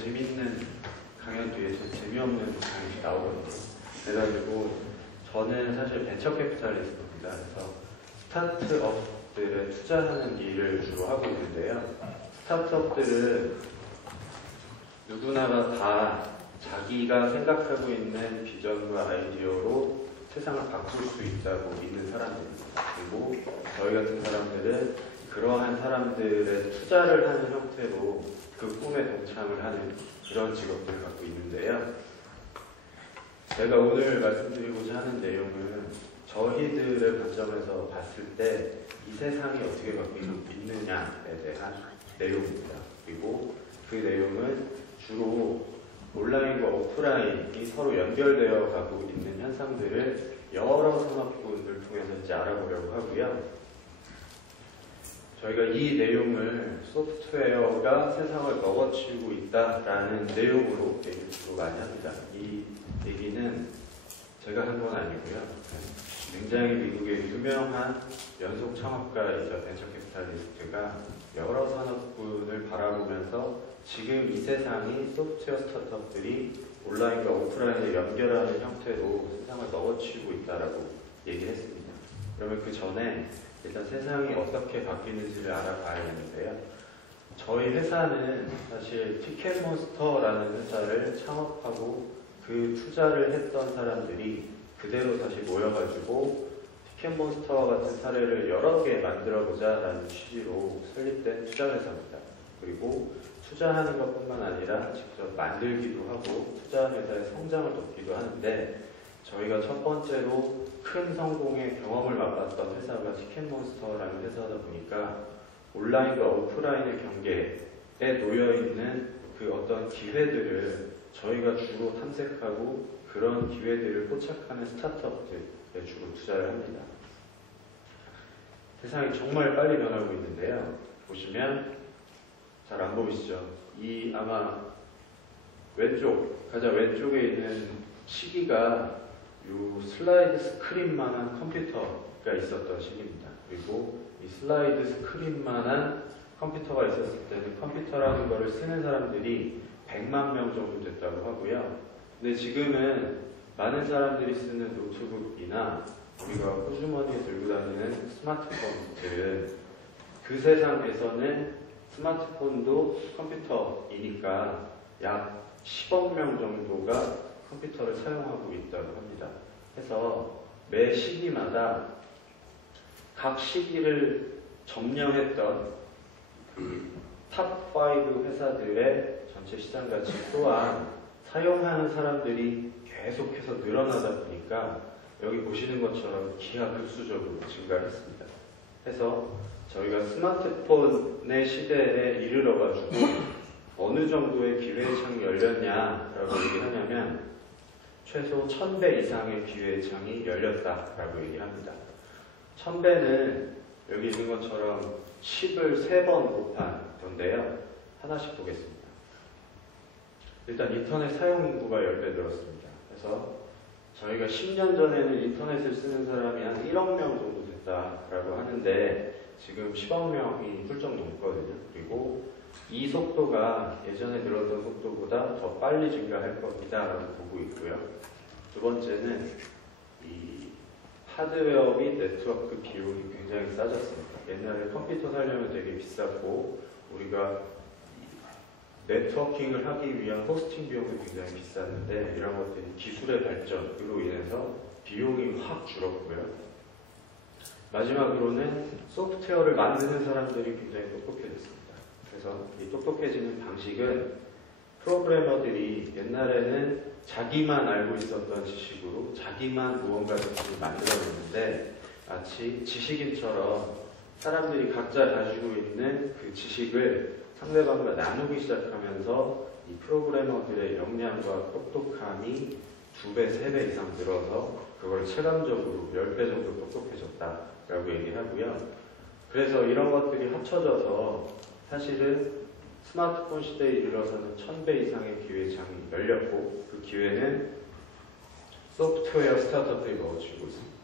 재밌는 강연 뒤에 좀 재미없는 강연이 나오거든요. 그래가지고 저는 사실 벤처 캐피탈리스트입니다. 그래서 스타트업들에 투자하는 일을 주로 하고 있는데요. 스타트업들은 누구나가 다 자기가 생각하고 있는 비전과 아이디어로 세상을 바꿀 수 있다고 믿는 사람들입니다. 그리고 저희 같은 사람들은 그러한 사람들의 투자를 하는 형태로 그 꿈에 동참을 하는 그런 직업들을 갖고 있는데요. 제가 오늘 말씀드리고자 하는 내용은 저희들의 관점에서 봤을 때 이 세상이 어떻게 바뀌고 있느냐에 대한 내용입니다. 그리고 그 내용은 주로 온라인과 오프라인이 서로 연결되어 가고 있는 현상들을 여러 산업군을 통해서 이제 알아보려고 하고요. 저희가 이 내용을 소프트웨어가 세상을 먹어치우고 있다라는 내용으로 얘기를 주로 많이 합니다. 이 얘기는 제가 한 건 아니고요. 굉장히 미국의 유명한 연속 창업가이자 벤처 캐피탈리스트가 여러 산업군을 바라보면서 지금 이 세상이 소프트웨어 스타트업들이 온라인과 오프라인을 연결하는 형태로 세상을 먹어치우고 있다라고 얘기했습니다. 그러면 그 전에 일단 세상이 어떻게 바뀌는지를 알아봐야겠는데요. 저희 회사는 사실 티켓몬스터라는 회사를 창업하고 그 투자를 했던 사람들이 그대로 다시 모여가지고 티켓몬스터와 같은 사례를 여러 개 만들어보자 라는 취지로 설립된 투자회사입니다. 그리고 투자하는 것뿐만 아니라 직접 만들기도 하고 투자회사의 성장을 돕기도 하는데 저희가 첫 번째로 큰 성공의 경험을 맛봤던 회사가 티켓몬스터라는 회사다 보니까 온라인과 오프라인의 경계에 놓여있는 그 어떤 기회들을 저희가 주로 탐색하고 그런 기회들을 포착하는 스타트업들에 주로 투자를 합니다. 세상이 정말 빨리 변하고 있는데요. 보시면 잘 안 보이시죠? 이 아마 가장 왼쪽에 있는 시기가 이 슬라이드 스크린만한 컴퓨터가 있었던 시기입니다. 그리고 이 슬라이드 스크린만한 컴퓨터가 있었을 때는 컴퓨터라는 것을 쓰는 사람들이 100만 명 정도 됐다고 하고요. 근데 지금은 많은 사람들이 쓰는 노트북이나 우리가 호주머니에 들고 다니는 스마트폰들은 그 세상에서는 스마트폰도 컴퓨터이니까 약 10억 명 정도가 컴퓨터를 사용하고 있다고 합니다. 그래서 매 시기마다 각 시기를 점령했던 그 탑5 회사들의 전체 시장 가치 또한 사용하는 사람들이 계속해서 늘어나다 보니까 여기 보시는 것처럼 기하급수적으로 증가했습니다. 그래서 저희가 스마트폰의 시대에 이르러가지고 어느 정도의 기회의 창이 열렸냐라고 얘기하냐면 최소 1000배 이상의 기회의 창이 열렸다라고 얘기합니다. 1000배는 여기 있는 것처럼 10을 3번 곱한 건데요. 하나씩 보겠습니다. 일단 인터넷 사용 인구가 10배 늘었습니다. 그래서 저희가 10년 전에는 인터넷을 쓰는 사람이 한 1억 명 정도 됐다라고 하는데 지금 10억 명이 훌쩍 넘거든요. 그리고 이 속도가 예전에 늘었던 속도보다 더 빨리 증가할 겁니다라고 보고 있고요. 두 번째는 이 하드웨어 및 네트워크 비용이 굉장히 싸졌습니다. 옛날에 컴퓨터 사려면 되게 비쌌고 우리가 네트워킹을 하기 위한 호스팅 비용도 굉장히 비쌌는데 이런 것들이 기술의 발전으로 인해서 비용이 확 줄었고요. 마지막으로는 소프트웨어를 만드는 사람들이 굉장히 똑똑해졌습니다. 그래서 이 똑똑해지는 방식은 프로그래머들이 옛날에는 자기만 알고 있었던 지식으로 자기만 무언가를 만들어냈는데 마치 지식인처럼 사람들이 각자 가지고 있는 그 지식을 상대방과 나누기 시작하면서 이 프로그래머들의 역량과 똑똑함이 2배, 3배 이상 늘어서 그걸 체감적으로 10배 정도 똑똑해졌다라고 얘기하고요. 그래서 이런 것들이 합쳐져서 사실은 스마트폰 시대에 이르러서는 1000배 이상의 기회의 창이 열렸고 그 기회는 소프트웨어 스타트업들이 먹어치고 있습니다.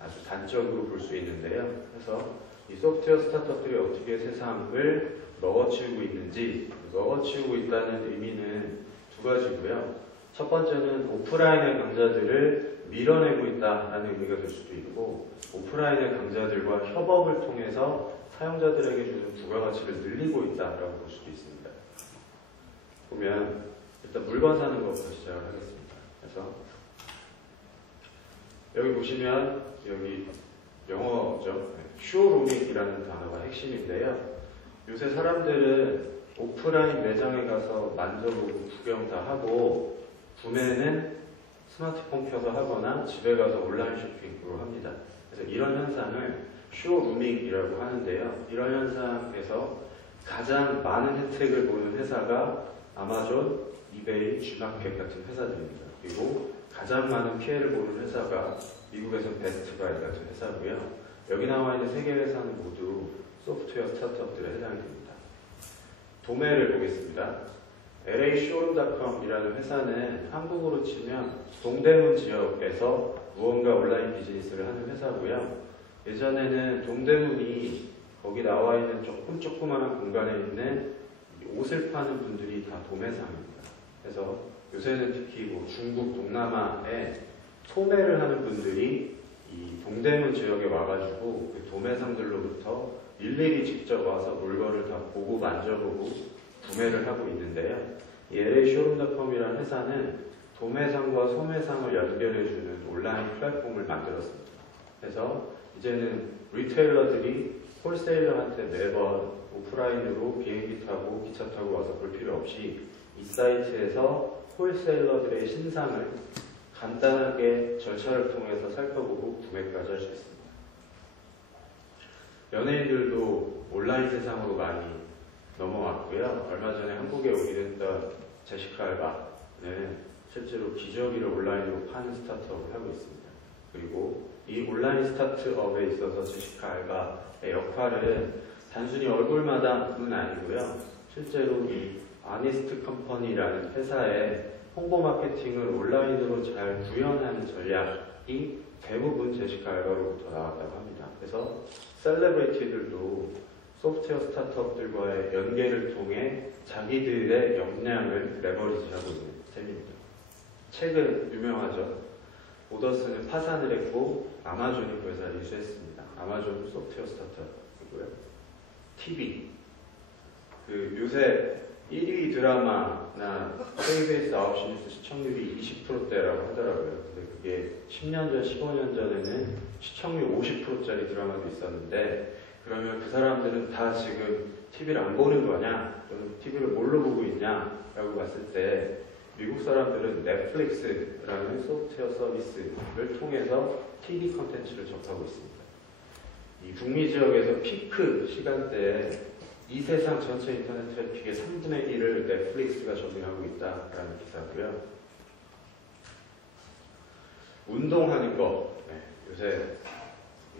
아주 단적으로 볼 수 있는데요. 그래서 이 소프트웨어 스타트업들이 어떻게 세상을 먹어치우고 있는지, 먹어치우고 있다는 의미는 두 가지고요. 첫 번째는 오프라인의 강자들을 밀어내고 있다라는 의미가 될 수도 있고, 오프라인의 강자들과 협업을 통해서 사용자들에게 주는 부가가치를 늘리고 있다라고 볼 수도 있습니다. 보면 일단 물건 사는 것부터 시작을 하겠습니다. 그래서 여기 보시면 여기 영어죠. 쇼루밍이라는 단어가 핵심인데요. 요새 사람들은 오프라인 매장에 가서 만져보고 구경 다 하고 구매는 스마트폰 켜서 하거나 집에 가서 온라인 쇼핑으로 합니다. 그래서 이런 현상을 쇼루밍이라고 하는데요. 이런 현상에서 가장 많은 혜택을 보는 회사가 아마존, 이베이, G마켓 같은 회사들입니다. 그리고 가장 많은 피해를 보는 회사가 미국에서 베스트바이 같은 회사고요. 여기 나와 있는 세 개 회사는 모두 소프트웨어 스타트업들에 해당이 됩니다. 도매를 보겠습니다. LAshowroom.com이라는 회사는 한국으로 치면 동대문 지역에서 무언가 온라인 비즈니스를 하는 회사고요. 예전에는 동대문이 거기 나와 있는 조그마한 공간에 있는 옷을 파는 분들이 다 도매상입니다. 그래서 요새는 특히 뭐 중국, 동남아에 소매를 하는 분들이 이 동대문 지역에 와가지고 그 도매상들로부터 일일이 직접 와서 물건을 다 보고 만져보고 구매를 하고 있는데요. 이 LAshowroom.com이라는 회사는 도매상과 소매상을 연결해주는 온라인 플랫폼을 만들었습니다. 그래서 이제는 리테일러들이 홀세일러한테 매번 오프라인으로 비행기 타고 기차 타고 와서 볼 필요 없이 이 사이트에서 홀세일러들의 신상을 간단하게 절차를 통해서 살펴보고 구매까지 할 수 있습니다. 연예인들도 온라인 세상으로 많이 넘어왔고요. 얼마 전에 한국에 오게 됐던 제시카 알바는 실제로 기저귀를 온라인으로 파는 스타트업을 하고 있습니다. 그리고 이 온라인 스타트업에 있어서 제시카 알바의 역할은 단순히 얼굴마담은 아니고요. 실제로 이 아니스트 컴퍼니라는 회사의 홍보 마케팅을 온라인으로 잘 구현하는 전략이 대부분 제시카 알바로부터 나왔다고 합니다. 그래서 셀레브리티들도 소프트웨어 스타트업들과의 연계를 통해 자기들의 역량을 레버리지하고 있는 셈입니다. 최근 유명하죠. 오더스는 파산을 했고 아마존이 그 회사를 인수했습니다. 아마존 소프트웨어 스타트업이고요. TV 요새 1위 드라마나 KBS 9시 뉴스 시청률이 20%대라고 하더라고요. 근데 그게 10년 전, 15년 전에는 시청률 50%짜리 드라마도 있었는데 그러면 그 사람들은 다 지금 TV를 안 보는 거냐? 또는 TV를 뭘로 보고 있냐? 라고 봤을 때 미국 사람들은 넷플릭스라는 소프트웨어 서비스를 통해서 TV 컨텐츠를 접하고 있습니다. 이 북미 지역에서 피크 시간대에 이 세상 전체 인터넷 트래픽의 3분의 1을 넷플릭스가 점유하고 있다라는 기사고요. 운동하는 거, 요새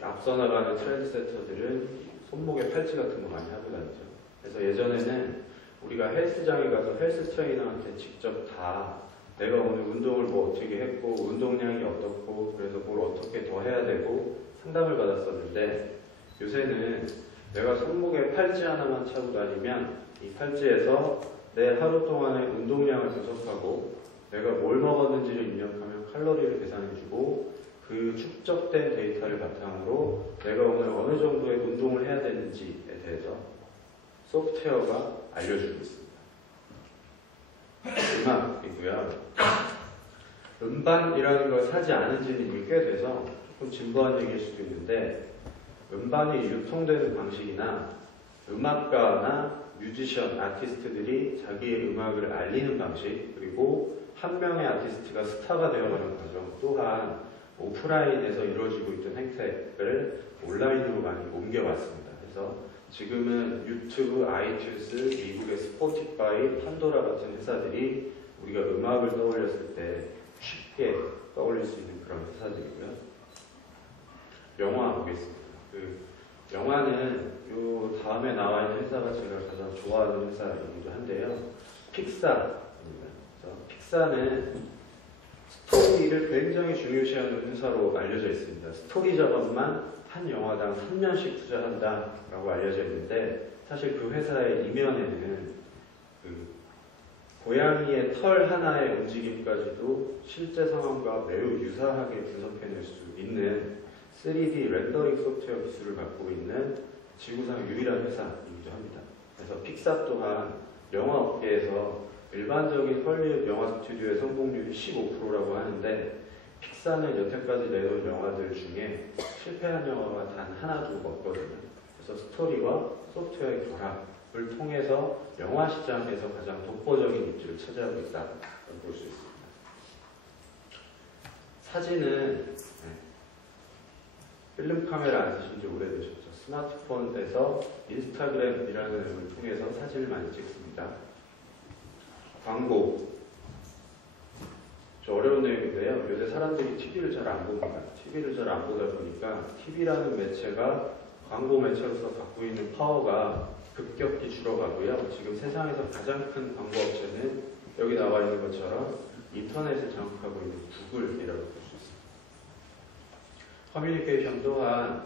앞서 나가는 트렌드세터들은 손목에 팔찌 같은 거 많이 하고 다니죠. 그래서 예전에는 우리가 헬스장에 가서 헬스 트레이너한테 직접 다 내가 오늘 운동을 뭐 어떻게 했고 운동량이 어떻고 그래서 뭘 어떻게 더 해야 되고 상담을 받았었는데 요새는 내가 손목에 팔찌 하나만 차고 다니면 이 팔찌에서 내 하루 동안의 운동량을 분석하고 내가 뭘 먹었는지를 입력하면 칼로리를 계산해주고 그 축적된 데이터를 바탕으로 내가 오늘 어느 정도의 운동을 해야 되는지에 대해서 소프트웨어가 알려주고 있습니다. 음악이고요. 음반이라는 걸 사지 않은 지는 이미 꽤 돼서 조금 진부한 얘기일 수도 있는데 음반이 유통되는 방식이나 음악가나 뮤지션, 아티스트들이 자기의 음악을 알리는 방식 그리고 한 명의 아티스트가 스타가 되어가는 과정 또한 오프라인에서 이루어지고 있던 행태를 온라인으로 많이 옮겨왔습니다. 그래서 지금은 유튜브, 아이튠스, 미국의 스포티파이, 판도라 같은 회사들이 우리가 음악을 떠올렸을 때 쉽게 떠올릴 수 있는 그런 회사들이고요. 영화 보겠습니다. 영화는 요 다음에 나와 있는 회사가 제가 가장 좋아하는 회사이기도 한데요. 픽사입니다. 그래서 픽사는 스토리를 굉장히 중요시하는 회사로 알려져 있습니다. 스토리 작업만 한 영화당 3년씩 투자한다라고 알려져 있는데 사실 그 회사의 이면에는 그 고양이의 털 하나의 움직임까지도 실제 상황과 매우 유사하게 분석해낼 수 있는 3D 렌더링 소프트웨어 기술을 갖고 있는 지구상 유일한 회사이기도 합니다. 그래서 픽사 또한 영화 업계에서 일반적인 헐리우드 영화 스튜디오의 성공률이 15%라고 하는데 픽사는 여태까지 내놓은 영화들 중에 실패한 영화가 단 하나도 없거든요. 그래서 스토리와 소프트웨어의 결합을 통해서 영화 시장에서 가장 독보적인 입지를 차지하고 있다고 볼 수 있습니다. 사진은 필름 카메라 안 쓰신 지 오래되셨죠. 스마트폰에서 인스타그램이라는 앱을 통해서 사진을 많이 찍습니다. 광고. 좀 어려운 내용인데요. 요새 사람들이 TV를 잘 안 봅니다. TV를 잘 안 보다 보니까 TV라는 매체가 광고 매체로서 갖고 있는 파워가 급격히 줄어가고요. 지금 세상에서 가장 큰 광고 업체는 여기 나와 있는 것처럼 인터넷을 장악하고 있는 구글이라고 볼 수 있습니다. 커뮤니케이션 또한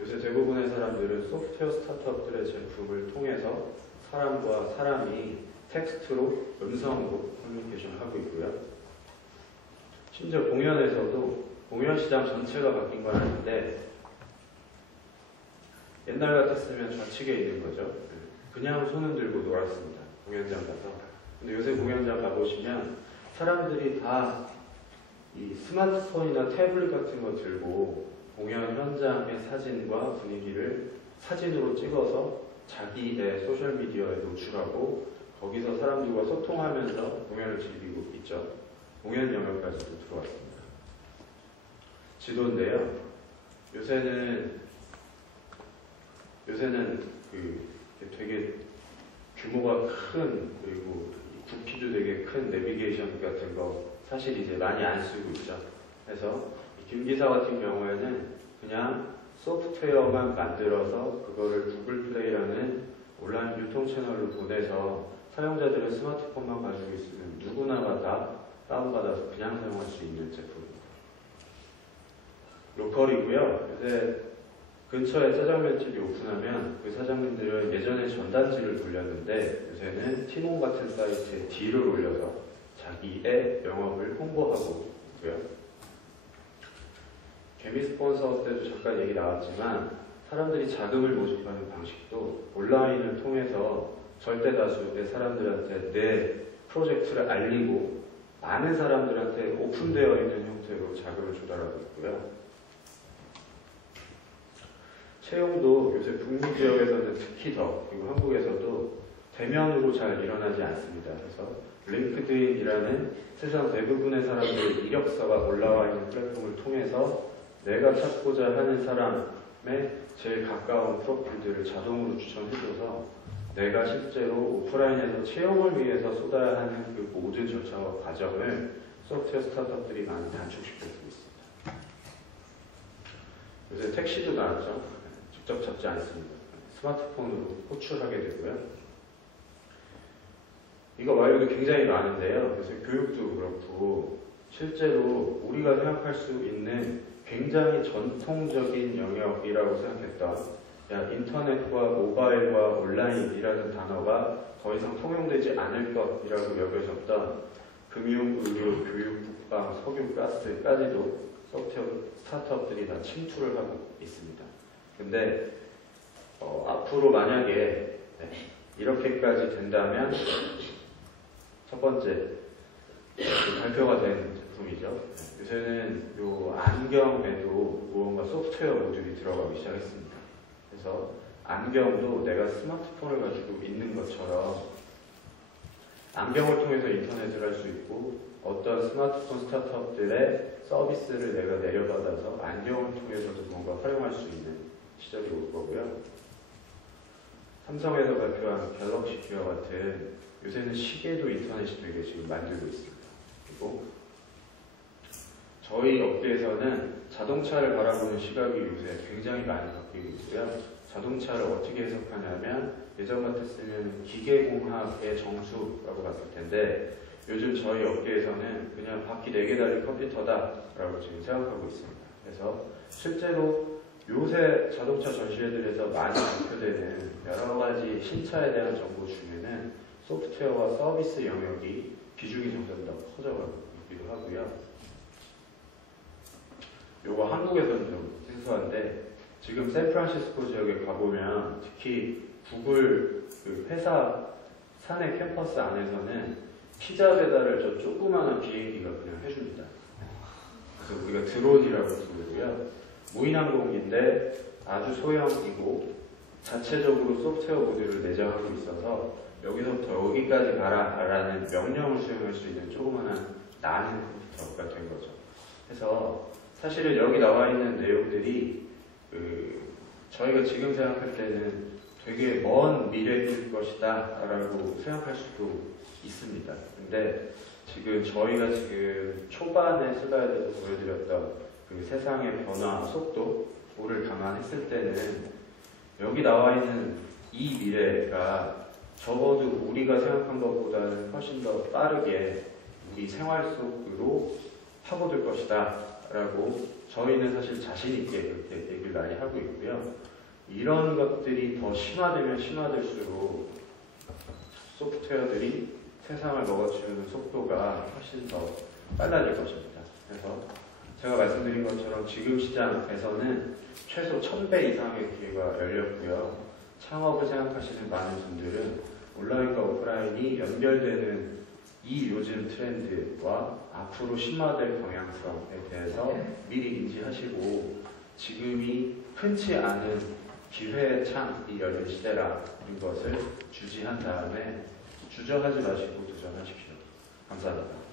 요새 대부분의 사람들은 소프트웨어 스타트업들의 제품을 통해서 사람과 사람이 텍스트로, 음성으로 커뮤니케이션을 하고 있고요. 심지어 공연에서도 공연 시장 전체가 바뀐 건 아닌데 옛날 같았으면 좌측에 있는 거죠. 그냥 손은 들고 놀았습니다. 공연장 가서. 근데 요새 공연장 가보시면 사람들이 다 이 스마트폰이나 태블릿 같은 거 들고 공연 현장의 사진과 분위기를 사진으로 찍어서 자기의 소셜미디어에 노출하고 거기서 사람들과 소통하면서 공연을 즐기고 있죠. 공연 영역까지도 들어왔습니다. 지도인데요. 요새는 되게 규모가 큰, 그리고 부피도 되게 큰 내비게이션 같은 거 사실 이제 많이 안 쓰고 있죠. 그래서 김기사 같은 경우에는 그냥 소프트웨어만 만들어서 그거를 구글 플레이라는 온라인 유통 채널로 보내서 사용자들의 스마트폰만 가지고 있으면 누구나가 다 다운받아서 그냥 사용할 수 있는 제품입니다. 로컬이고요. 요새 근처에 짜장면집이 오픈하면 그 사장님들은 예전에 전단지를 돌렸는데 요새는 티몬 같은 사이트에 딜을 올려서 자기의 영업을 홍보하고 있고요. 개미 스폰서 때도 잠깐 얘기 나왔지만 사람들이 자금을 모집하는 방식도 온라인을 통해서 절대 다수의 사람들한테 내 프로젝트를 알리고 많은 사람들한테 오픈되어 있는 형태로 자금을 조달하고 있고요. 채용도 요새 북미 지역에서는 특히 더, 그리고 한국에서도 대면으로 잘 일어나지 않습니다. 그래서 링크드인이라는 세상 대부분의 사람들의 이력서가 올라와 있는 플랫폼을 통해서 내가 찾고자 하는 사람의 제일 가까운 프로필들을 자동으로 추천해줘서 내가 실제로 오프라인에서 채용을 위해서 쏟아야 하는 그 모든 절차와 과정을 소프트웨어 스타트업들이 많이 단축시켜주고 있습니다. 요새 택시도 나왔죠. 직접 잡지 않습니다. 스마트폰으로 호출하게 되고요. 이거 말고도 굉장히 많은데요. 그래서 교육도 그렇고 실제로 우리가 생각할 수 있는 굉장히 전통적인 영역이라고 생각했던 인터넷과 모바일과 온라인이라는 단어가 더 이상 통용되지 않을 것이라고 여겨졌던 금융, 의료, 교육, 국방, 석유, 가스까지도 소프트웨어 스타트업들이 다 침투를 하고 있습니다. 근데 앞으로 만약에 이렇게까지 된다면 첫 번째 발표가 된 제품이죠. 요새는 요 안경에도 무언가 소프트웨어 모듈이 들어가기 시작했습니다. 그래서 안경도 내가 스마트폰을 가지고 있는 것처럼 안경을 통해서 인터넷을 할 수 있고 어떤 스마트폰 스타트업들의 서비스를 내가 내려받아서 안경을 통해서도 뭔가 활용할 수 있는 시절이 올 거고요. 삼성에서 발표한 갤럭시 기어 같은 요새는 시계도 인터넷이 되게 지금 만들고 있습니다. 그리고 저희 업계에서는 자동차를 바라보는 시각이 요새 굉장히 많이 바뀌고 있고요. 자동차를 어떻게 해석하냐면 예전 같았으면 기계공학의 정수라고 봤을 텐데 요즘 저희 업계에서는 그냥 바퀴 4개 달린 컴퓨터다라고 지금 생각하고 있습니다. 그래서 실제로 요새 자동차 전시회들에서 많이 발표되는 여러 가지 신차에 대한 정보 중에는 소프트웨어와 서비스 영역이 비중이 점점 더 커져가기도 하고요. 요거 한국에서는 좀 생소한데 지금 샌프란시스코 지역에 가보면 특히 구글 그 회사 사내 캠퍼스 안에서는 피자 배달을 저 조그마한 비행기가 그냥 해줍니다. 그래서 우리가 드론이라고 부르고요. 무인항공기인데 아주 소형이고 자체적으로 소프트웨어 모듈을 내장하고 있어서 여기서부터 여기까지 가라라는 명령을 수행할 수 있는 조그마한 나는 컴퓨터가 된 거죠. 그래서 사실은 여기 나와 있는 내용들이 저희가 지금 생각할 때는 되게 먼 미래일 것이다 라고 생각할 수도 있습니다. 근데 지금 저희가 지금 초반에 슬라이드에서 보여드렸던 그 세상의 변화 속도를 감안했을 때는 여기 나와 있는 이 미래가 적어도 우리가 생각한 것보다는 훨씬 더 빠르게 우리 생활 속으로 파고들 것이다 라고 저희는 사실 자신 있게 그렇게 얘기를 많이 하고 있고요. 이런 것들이 더 심화되면 심화될수록 소프트웨어들이 세상을 먹어치우는 속도가 훨씬 더 빨라질 것입니다. 그래서 제가 말씀드린 것처럼 지금 시장에서는 최소 1000배 이상의 기회가 열렸고요. 창업을 생각하시는 많은 분들은 온라인과 오프라인이 연결되는 이 요즘 트렌드와 앞으로 심화될 방향성에 대해서 미리 인지하시고 지금이 흔치 않은 기회의 창이 열린 시대라는 것을 주지한 다음에 주저하지 마시고 도전하십시오. 감사합니다.